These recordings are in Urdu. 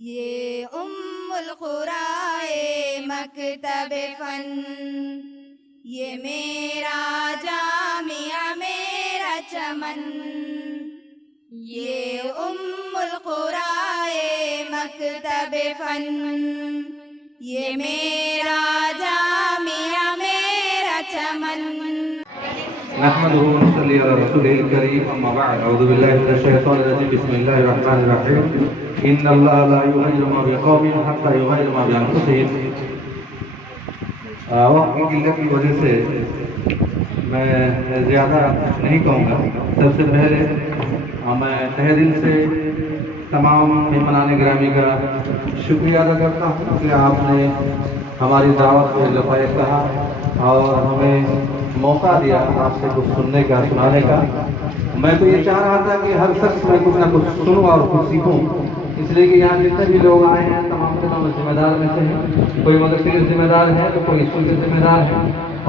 یہ القرائے مکتب فن، یہ میرا جامعہ میرا چمن، یہ القرائے مکتب فن، یہ میرا جامعہ میرا چمن۔ نحمده ونصلي على رسوله الكريم، اما بعد، اعوذ بالله من الشيطان الرجيم، بسم الله الرحمن الرحيم، ان الله لا يغير ما بقوم حتى يغير ما بانفسهم۔ وقت کی قلت کی وجہ سے میں زیادہ نہیں کہوں گا۔ سب سے پہلے میں تہہ دل سے تمام مہمانان گرامی کا شکریہ ادا کرتا ہوں کہ آپ نے ہماری دعوت کو لبیک کہا اور ہمیں موقع دیا آپ سے کچھ سننے کا، سنانے کا۔ میں تو یہ چاہ رہا تھا کہ ہر شخص میں کچھ نہ کچھ سنوں اور کچھ سیکھوں، اس لیے کہ یہاں جتنے بھی لوگ آئے ہیں تمام کے تمام ذمہ دار میں سے ہیں۔ کوئی مدرسے کے ذمہ دار ہے تو کوئی اسکول کے ذمہ دار ہے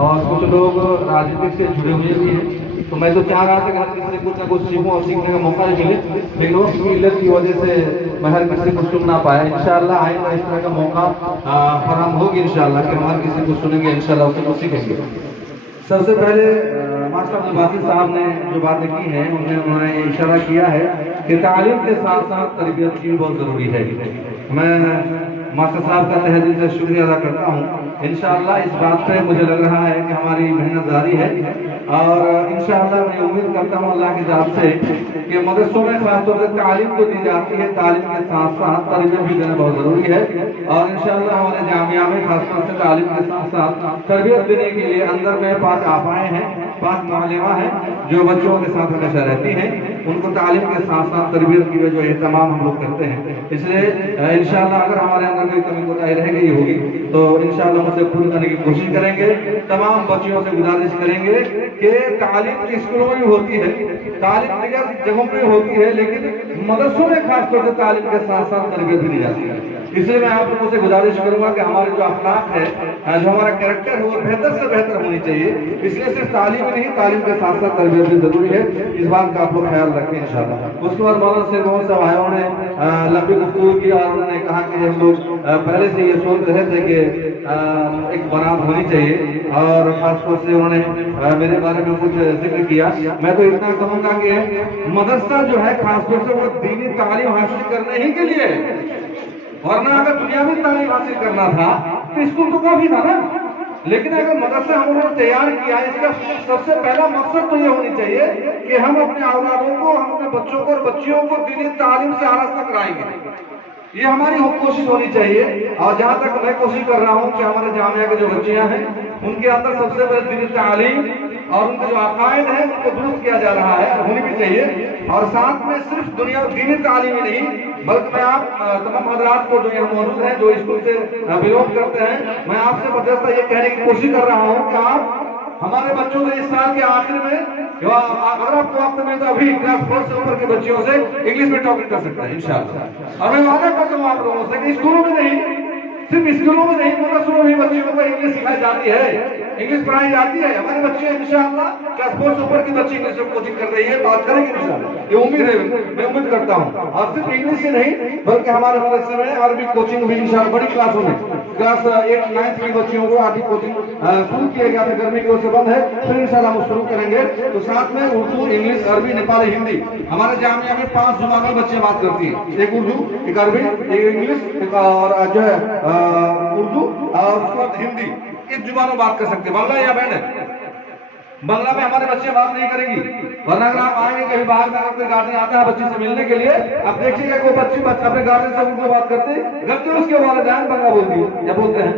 اور کچھ لوگ راجنیتی سے جڑے ہوئے بھی ہیں۔ تو میں تو چاہ رہا تھا کہ ہر کسی سے کچھ نہ کچھ سیکھوں اور سیکھنے کا موقع ملے، لیکن وقت کی قلت کی وجہ سے میں ہر کسی کو سن نہ پایا۔ انشاءاللہ آئندہ اس طرح کا موقع فراہم ہوگی انشاءاللہ کہ ہم ہر کسی کو سنیں گے، انشاءاللہ اس کو سیکھیں گے۔ سب سے پہلے ماسٹر عبدالباسط صاحب نے جو باتیں کی ہیں انہوں نے اشارہ کیا ہے کہ تعلیم کے ساتھ ساتھ تربیت کی بہت ضروری ہے۔ میں ماسٹر صاحب کا تہہ دل سے شکریہ ادا کرتا ہوں۔ انشاءاللہ اس بات پہ مجھے لگ رہا ہے کہ ہماری محنت جاری ہے اور انشاءاللہ میں امید کرتا ہوں اللہ کی ذات سے کہ مدرسوں میں خاص طور سے تعلیم کو دی جاتی ہے، تعلیم کے ساتھ ساتھ تربیت بھی دینا بہت ضروری ہے اور انشاءاللہ ہمارے جامعہ میں خاص طور سے تعلیم کے ساتھ ساتھ تربیت دینے کے لیے اندر میں 5 آپائیں ہیں، 5 معلمہ ہیں جو بچوں کے ساتھ ہمیشہ رہتی ہیں۔ ان کو تعلیم کے ساتھ ساتھ تربیت کی جو اہتمام ہم لوگ کرتے ہیں، اس لیے انشاءاللہ اگر ہمارے اندر کوئی کمی کوتاہی رہ گئی ہوگی تو انشاءاللہ ہم اسے پوری کرنے کی کوشش کریں گے۔ تمام بچیوں سے گزارش کریں گے کہ تعلیم اسکولوں میں ہوتی ہے، تعلیم دیگر جگہوں پہ ہوتی ہے، لیکن مدرسوں میں خاص طور سے تعلیم کے ساتھ ساتھ تربیت بھی دی جاتی ہے۔ اس لیے میں آپ لوگوں سے گزارش کروں گا کہ ہمارے جو اخلاق ہے، جو ہمارا کریکٹر ہے، وہ بہتر سے بہتر ہونی چاہیے۔ اس لیے صرف تعلیم ہی نہیں، تعلیم کے ساتھ ساتھ تربیت بھی ضروری ہے، اس بات کا آپ لوگ خیال رکھیں انشاءاللہ۔ اس کے بعد مولانا سے بہت سے بھائیوں نے لمبی گفتگو کی اور انہوں نے کہا کہ ہم لوگ پہلے سے یہ سوچ رہے تھے کہ ایک برات ہونی چاہیے اور خاص طور سے انہوں نے میرے بارے میں کچھ ذکر کیا۔ میں تو اتنا کہوں گا کہ مدرسہ جو ہے خاص طور سے وہ دینی تعلیم حاصل کرنے ہی کے لیے ہے، ورنہ اگر دنیاوی تعلیم حاصل کرنا تھا تو اسکول تو کافی تھا نا۔ لیکن اگر مدرسہ ہم لوگوں نے تیار کیا، اس کا سب سے پہلا مقصد تو یہ ہونی چاہیے کہ ہم اپنے اولادوں کو، ہم اپنے بچوں کو اور بچیوں کو دینی تعلیم سے آراستہ کرائیں گے۔ یہ ہماری کوشش ہونی چاہیے اور جہاں تک میں کوشش کر رہا ہوں کہ ہمارے جامعہ کے جو بچیاں ہیں ان کے اندر سب سے پہلے دینی تعلیم اور ان کے جو عقائد ہیں ان کو درست کیا جا رہا ہے، ہونی بھی چاہیے۔ اور ساتھ میں صرف دینی تعلیم ہی نہیں بلکہ میں آپ تمام حضرات کو جو یہاں موجود ہیں، جو اسکول سے بلونگ کرتے ہیں، میں آپ سے بدرستہ یہ کہنے کی کوشش کر رہا ہوں کہ آپ ہمارے بچوں سے اس سال کے آخر میں اگر آپ کو وقت میں تو ابھی کلاس 4 سے اوپر کے بچیوں سے انگلش میں ٹاپک کر سکتے ہیں انشاءاللہ۔ اور میں وعدہ کرتا ہوں آپ لوگوں سے کہ اسکولوں میں نہیں، صرف اسکولوں میں نہیں، مدرسوں میں بھی بچیوں کو انگلش سکھائی جاتی ہے، انگلش پڑھائی جاتی ہے۔ ہمارے بچے انشاءاللہ کلاس 4 سے اوپر کی بچی انگلش میں کوچنگ کر رہی ہے، بات کریں گے انشاءاللہ، یہ امید ہے، میں امید کرتا ہوں۔ اور صرف انگلش سے نہیں بلکہ ہمارے مدرسے میں عربی کوچنگ بھی انشاءاللہ بڑی کلاسوں میں، کلاس 8 9 کی بچیوں کو عربی کوچنگ شروع کیا گیا تھا، گرمی کی وجہ سے بند ہے، پھر انشاءاللہ ہم شروع کریں گے۔ تو ساتھ میں اردو، انگلش، عربی، نیپالی، ہندی، ہمارے جامعہ میں 5 زبانوں میں بچے بات کرتی ہیں، ایک اردو، ایک عربی، ایک انگلش اور جو ہے اردو اور اس کے بعد ہندی، اس زبانوں بات کر سکتے ہیں۔ بنگلہ یا بہن ہے، بنگلہ میں ہمارے بچے بات نہیں کریں گی، ورنہ اگر آپ آئیں گے کہیں باہر میں، اگر کوئی گارڈین آتا ہے بچی سے ملنے کے لیے، آپ دیکھیے گا کہ وہ بچے اپنے گارڈین سے اردو بات کرتے ہیں، گھنٹے اس کے والدین بنگلہ بولتے ہیں،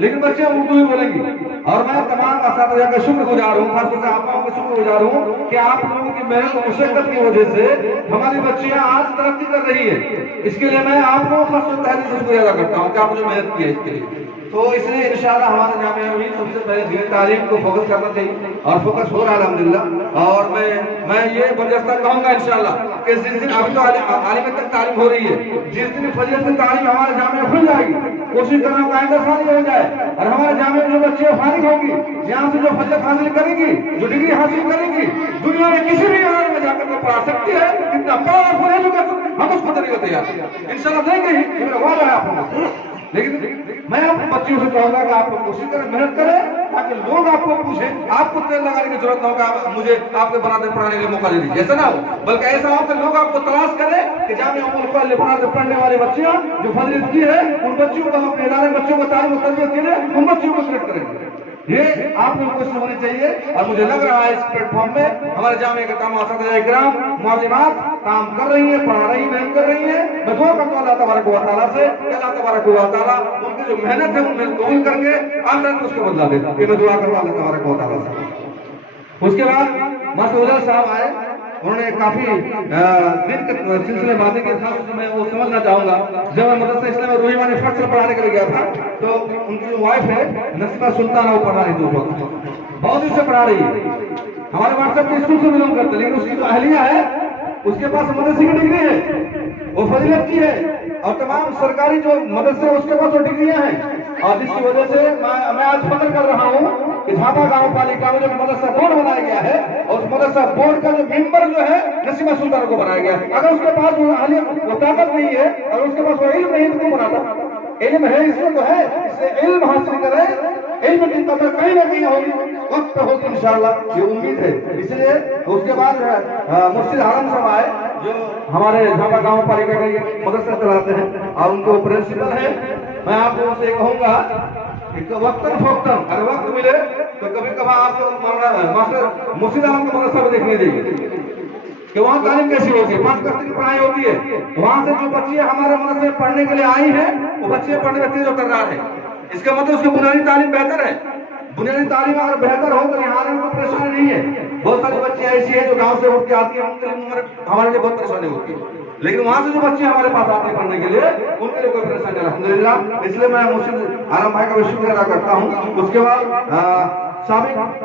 لیکن بچے اردو ہی بولیں گے۔ اور میں تمام اساتذہ کا شکر گزار ہوں، خاص طور سے آپ کا شکر گزار ہوں کہ آپ لوگوں کی محنت و مشقت کی وجہ سے ہماری بچیاں آج ترقی کر رہی ہے۔ اس کے لیے میں آپ کو خاص طور سے شکریہ ادا کرتا ہوں کہ آپ نے محنت کی ہے اس کے لیے۔ تو اس لیے انشاءاللہ ہمارے جامعہ میں سب سے پہلے دینی تعلیم کو فوکس کرنا چاہیے اور فوکس ہو رہا ہے الحمدللہ. اور میں یہ برجستہ کہوں گا انشاءاللہ کہ جس دن ابھی تو عالم تک تعلیم ہو رہی ہے, جس دن فضیلت کی تعلیم ہمارے جامعہ میں کھل جائے گی, کوشش کرنا قاعدہ ثانی ہو جائے اور ہمارے جامعہ میں جو بچے فارغ ہوں گی یہاں سے جو فضیلت حاصل کریں گی, جو ڈگری حاصل کریں گی, دنیا میں کسی بھی ادارے میں جا کر پڑھا سکتی ہے. اتنا پاورفل ایجوکیشن ہم اس کو دینے کو تیار ہیں, انشاءاللہ دیں گے ہی, یہ میرا وعدہ ہے آپ کو. لیکن میں آپ بچیوں سے کہوں گا کہ آپ کو کوشش کریں, محنت کریں تاکہ لوگ آپ کو پوچھیں. آپ کو تیل لگانے کی ضرورت نہ ہو کہ مجھے آپ کے برادر پڑھانے کے موقع دے دیجیے, ایسا نہ ہو, بلکہ ایسا ہو کہ لوگ آپ کو تلاش کریں کہ جامعہ ام القرآن برادر پڑھنے والے بچیاں جو فضیلت کی ہے ان بچیوں کو ہم اپنے ادارے بچوں کو تعلیم و تربیت کے لیے ان بچیوں کو سلیکٹ کریں گے. یہ آپ کو کوشش ہونی چاہیے. اور مجھے لگ رہا ہے اس پلیٹ فارم میں ہمارے جامعہ کے تمام اساتذہ اکرام معلمات کام کر رہی ہیں, پڑھا رہی ہیں, محنت کر رہی ہیں. میں دعا کرتا ہوں اللہ تبارک و تعالیٰ سے کہ اللہ تبارک و تعالیٰ ان کی جو محنت ہے ان محنت قبول کر کے آخرت میں اس کو بدلا دے. یہ میں دعا کرتا ہوں اللہ تبارک و تعالیٰ سے. اس کے بعد مسعود صاحب آئے, انہوں نے کافی دن کے سلسلے باتیں کی. خاص میں وہ سمجھنا چاہوں گا, جب میں مدرسہ اسلامیہ روحیمہ نے فرسٹ سے پڑھانے کے لیے گیا تھا تو ان کی جو وائف ہے نسیمہ سلطان, وہ پڑھ رہی تھی, اس وقت بہت دن سے پڑھا رہی ہے. ہمارے واٹس ایپ کے اسکول سے بلونگ کرتے, لیکن اس کی جو اہلیہ ہے اس کے پاس مدرسے کی ڈگری ہے, وہ فضیلت کی ہے, اور تمام سرکاری جو مدرسے اس کے پاس وہ ڈگریاں ہیں. اور جس کی وجہ سے میں آج فخر کر رہا ہوں کہ جھاپا گاؤں پالیکا میں جو مدرسہ بورڈ بنایا گیا ہے اور اس مدرسہ بورڈ کا جو ممبر جو ہے نسیمہ سلطان کو بنایا گیا ہے. اگر اس کے پاس وہ طاقت نہیں ہے, اگر اس کے پاس وہ علم نہیں, تو کیوں بناتا؟ علم ہے, اس میں تو ہے, اس سے علم حاصل کرے. علم کی قدر کہیں نہ کہیں ہوگی, وقت پہ ہوگی انشاءاللہ, یہ امید ہے. اس لیے اس کے بعد مرشد عالم صاحب آئے جو ہمارے جھاپا گاؤں پالیکا کا یہ مدرسہ چلاتے ہیں اور ان کو پرنسپل ہے. میں آپ کو سے کہوں گا وقتاً فوقتاً اگر وقت ملے تو کبھی کبھار آپ کو ماسٹر مرشد عالم کا مدرسہ بھی دیکھنے دیں کہ وہاں تعلیم کیسی ہوتی ہے. 5 قسط کی پڑھائی ہوتی ہے. وہاں سے جو بچے ہمارے مدرسے میں پڑھنے کے لیے آئی ہیں وہ بچے پڑھنے میں تیز و ترار ہیں. اس کا مطلب اس کی بنیادی تعلیم بہتر ہے. بنیادی تعلیم اگر بہتر ہو تو یہاں آنے میں کوئی پریشانی نہیں ہے. بہت سارے بچے ایسی ہیں جو گاؤں سے اٹھ کے آتی ہیں, ہمارے لیے بہت پریشانی ہوتی ہے, لیکن وہاں سے جو بچے ہمارے پاس آتے ہیں پڑھنے کے لیے ان کے لیے کوئی پریشانی نہیں, الحمدللہ. اس لیے میں مرشد عالم بھائی کا بھی شکریہ ادا کرتا ہوں. اس کے بعد سابق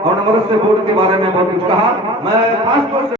اور مدرسے بورڈ کے بارے میں بہت کچھ کہا. میں خاص طور سے